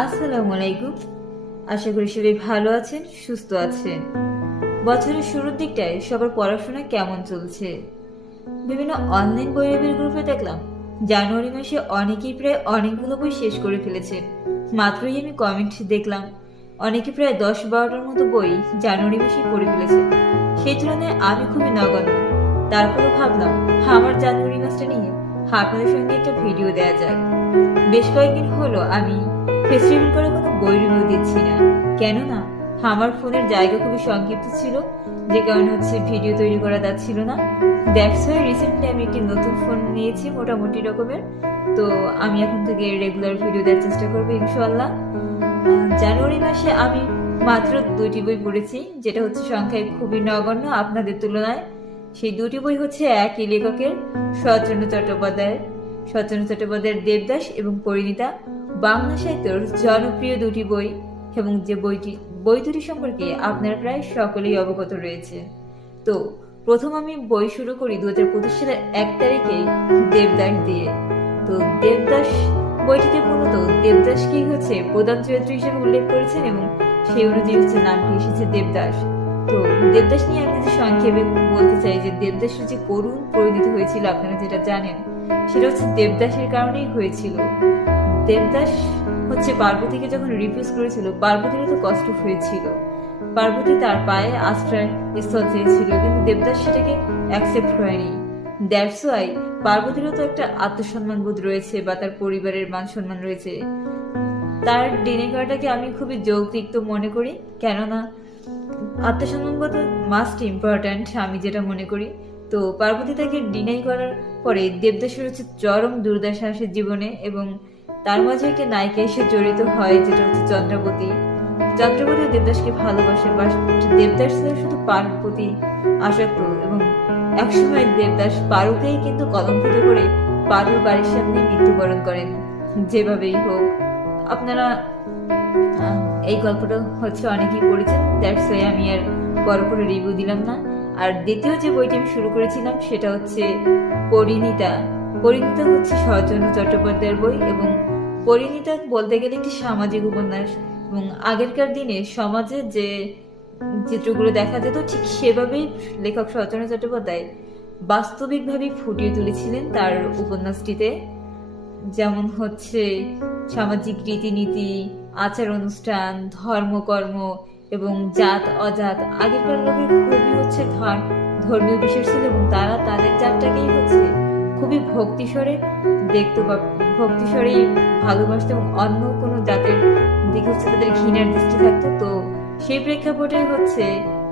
আসসালামু আলাইকুম। আশা করি সবাই ভালো আছেন, সুস্থ আছেন। বছরের শুরুর দিকটায় সবার পড়াশোনা কেমন চলছে? বিভিন্ন অনলাইন বইয়ের গ্রুপে দেখলাম জানুয়ারি মাসে অনেকেই প্রায় অনেকগুলো বই শেষ করে ফেলেছেন। মাত্রই আমি কমেন্ট দেখলাম অনেকে প্রায় 10-12টার মতো বই জানুয়ারি মাসেই পড়ে ফেলেছেন। সেই তুলনায় আমি খুবই নগণ্য। তারপরে ভাবলাম আমার জানুয়ারি মাসটা নিয়ে আপনাদের সঙ্গে একটা ভিডিও দেওয়া যাক। বেশ কয়েকদিন হলো আমি ফেস্টিভ্যাল করে কোনো বই রিভিউ দিচ্ছি না, কেননা আমার ফোনের জায়গা খুবই সংক্ষিপ্ত ছিল, যে কারণে ভিডিও তৈরি করা যাচ্ছিল না। দ্যাটস ওয়াই রিসেন্টলি আমি একটি নতুন ফোন নিয়েছি মোটামুটি রকমের। তো আমি এখন থেকে রেগুলার ভিডিও দেওয়ার চেষ্টা করবো ইনশাআল্লাহ। জানুয়ারি মাসে আমি মাত্র 2টি বই পড়েছি, যেটা সংখ্যায় খুবই নগণ্য আপনাদের তুলনায়। সেই 2টি বই একই লেখকের, শরৎচন্দ্র চট্টোপাধ্যায়ের। শরৎচন্দ্র চট্টোপাধ্যায়ের দেবদাস এবং পরিণীতা বাংলা সাহিত্যের জনপ্রিয় 2টি বই, এবং যে বই দুটি সম্পর্কে আপনারা প্রায় সকলেই অবগত রয়েছে। তো প্রথম আমি বই শুরু করি 2025 সালের 1 তারিখে দেবদাস দিয়ে। তো দেবদাস বইটিতে মূলত দেবদাসকে প্রধান চরিত্র হিসেবে উল্লেখ করেছেন, এবং সেই অনুযায়ী নামটি এসেছে দেবদাস। তো দেবদাস নিয়ে আমি যদি সংক্ষেপে বলতে চাই যে দেবদাসের যে করুণ পরিণতি হয়েছিল, আপনারা যেটা জানেন, সেটা দেবদাসের কারণেই হয়েছিল। দেবদাস পার্বতীকে যখন রিফিউজ করেছিল, পার্বতীরও তো কষ্ট হয়েছিল। পার্বতী তার পায়ে আশ্রয় স্থল চেয়েছিল, কিন্তু দেবদাস সেটাকে অ্যাকসেপ্ট করেনি। দ্যাটস ওয়াই পার্বতীরও তো একটা আত্মসম্মান বোধ রয়েছে, বা তার পরিবারের মান সম্মান রয়েছে। তার ডিনে করাটাকে আমি খুবই যৌক্তিক মনে করি, কেননা আত্মসম্মান বোধ মাস্ট ইম্পর্ট্যান্ট, আমি যেটা মনে করি। তো পার্বতী তাকে ডিনাই করার পরে দেবদাসের চরম দুর্দশা আসে জীবনে, এবং তার মাঝে একটা নায়িকা এসে জড়িত হয়, যেটা চন্দ্রাবতী। চন্দ্রাবতী দেবদাসকে ভালোবাসে, বা দেবদাস ছিল শুধু পারুর প্রতি আসক্ত, এবং একসময় দেবদাস পারুকেই কিন্তু কলঙ্কিত করে পারুর বাড়ির সামনে মৃত্যুবরণ করেন। যেভাবেই হোক, আপনারা এই গল্পটা অনেকেই পড়েছেন, দ্যাটস ওয়াই আমি আর বড় করে রিভিউ দিলাম না। আর দ্বিতীয় যে বইটি আমি শুরু করেছিলাম সেটা পরিণীতা। পরিণীতা শরৎচন্দ্র চট্টোপাধ্যায়ের বই, এবং পরিণীতা বলতে গেলে একটি সামাজিক উপন্যাস, এবং আগেরকার দিনে সমাজে যে চিত্রগুলো দেখা যেত ঠিক সেভাবেই লেখক শরৎচন্দ্র চট্টোপাধ্যায় বাস্তবিকভাবে ফুটিয়ে তুলেছিলেন তার উপন্যাসটিতে। যেমন সামাজিক রীতিনীতি, আচার অনুষ্ঠান, ধর্মকর্ম এবং জাত অজাত। আগেকার লোকের খুবই ধর্মীয় বিশ্বাস ছিল, এবং তারা তাদের জাতটাকেই খুবই ভক্তিস্বরে দেখতো, বা ভক্তিস্বরেই ভালোবাসতো, এবং অন্য কোনো জাতের দিকে তাদের ঘৃণার দৃষ্টি থাকতো। তো সেই প্রেক্ষাপটে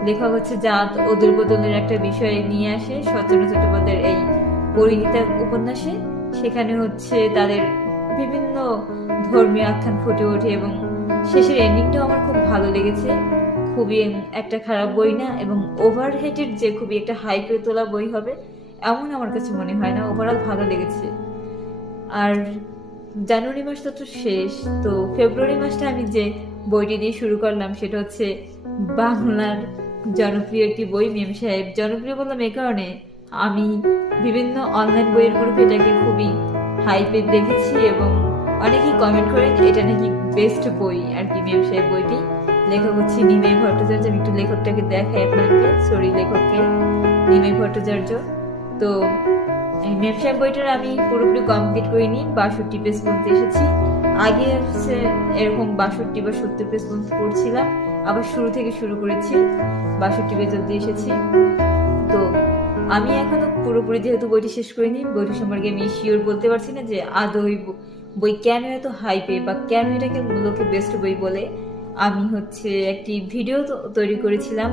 লেখক জাত ও দুর্বদলের একটা বিষয় নিয়ে আসে শরৎচন্দ্র চট্টোপাধ্যায়ের এই পরিণীতা উপন্যাসে। সেখানে তাদের বিভিন্ন ধর্মীয় আখ্যান ফুটে ওঠে, এবং শেষের এন্ডিংটাও আমার খুব ভালো লেগেছে। খুবই একটা খারাপ বই না, এবং ওভারহেটেড যে খুবই একটা হাইপে তোলা বই হবে এমন আমার কাছে মনে হয় না। ওভারঅল ভালো লেগেছে। আর জানুয়ারি মাস তো শেষ, তো ফেব্রুয়ারি মাসটা আমি যে বইটি দিয়ে শুরু করলাম সেটা বাংলার জনপ্রিয় একটি বই, মেম সাহেব। জনপ্রিয় বললাম এই কারণে, আমি বিভিন্ন অনলাইন বইয়ের গ্রুপে এটাকে খুবই হাইপে দেখেছি, এবং অনেকেই কমেন্ট করেন এটা নাকি বেস্ট বই আর কি। মেম সাহেব বইটি লেখক নিমাই ভট্টাচার্য। আমি একটু লেখকটাকে দেখাই আপনাদেরকে, লেখককে নিমাই ভট্টাচার্য। তো মেম সাহেব বইটার আমি পুরোপুরি কমপ্লিট করিনি, 62 পেজ পর্যন্ত এসেছি। আগে এরকম 62 বা 70 পেজ পর্যন্ত পড়ছিলাম, আবার শুরু থেকে শুরু করেছি, 62 পেজ অব্দি এসেছি। তো আমি এখনো পুরোপুরি যেহেতু বইটি শেষ করিনি, বইটি সম্পর্কে আমি শিওর বলতে পারছি না যে আদৌ বই কেন এত হাইপে, বা কেন এটাকে লোকে বেস্ট বই বলে। আমি একটি ভিডিও তৈরি করেছিলাম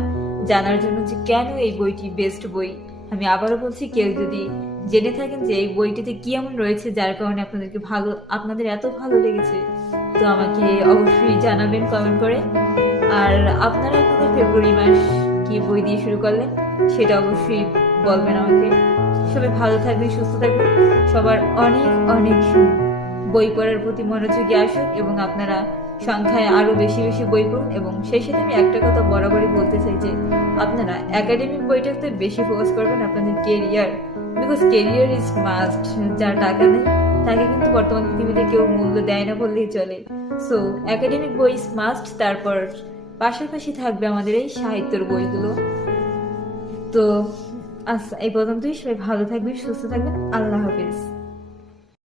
জানার জন্য যে কেন এই বইটি বেস্ট বই। আমি আবারও বলছি, কেউ যদি জেনে থাকেন যে এই বইটিতে কি এমন রয়েছে যার কারণে আপনাদের এত ভালো লেগেছে, তো আমাকে অবশ্যই জানাবেন কমেন্ট করে। আর আপনারা আপনাদের ফেব্রুয়ারি মাস কি বই দিয়ে শুরু করলেন সেটা অবশ্যই বলবেন আমাকে। সবাই ভালো থাকবেন, সুস্থ থাকবেন, সবার অনেক অনেক বই পড়ার প্রতি মনোযোগী আসুন, এবং আপনারা সংখ্যায় আরো বেশি বেশি বই পড়ুন। এবং সেই সাথে আমি একটা কথা বরাবরই বলতে চাই যে আপনারা একাডেমিক বইটাতে বেশি ফোকাস করবেন, আপনাদের career, because career is must. যার টাকা নেই তাকে কিন্তু বর্তমান পৃথিবীতে কেউ মূল্য দেয় না বললেই চলে। সো একাডেমিক বই মাস্ট, তারপর পাশাপাশি থাকবে আমাদের এই সাহিত্যের বইগুলো। তো আচ্ছা, এই পর্যন্তই। সবাই ভালো থাকবেন, সুস্থ থাকবেন। আল্লাহ হাফিজ।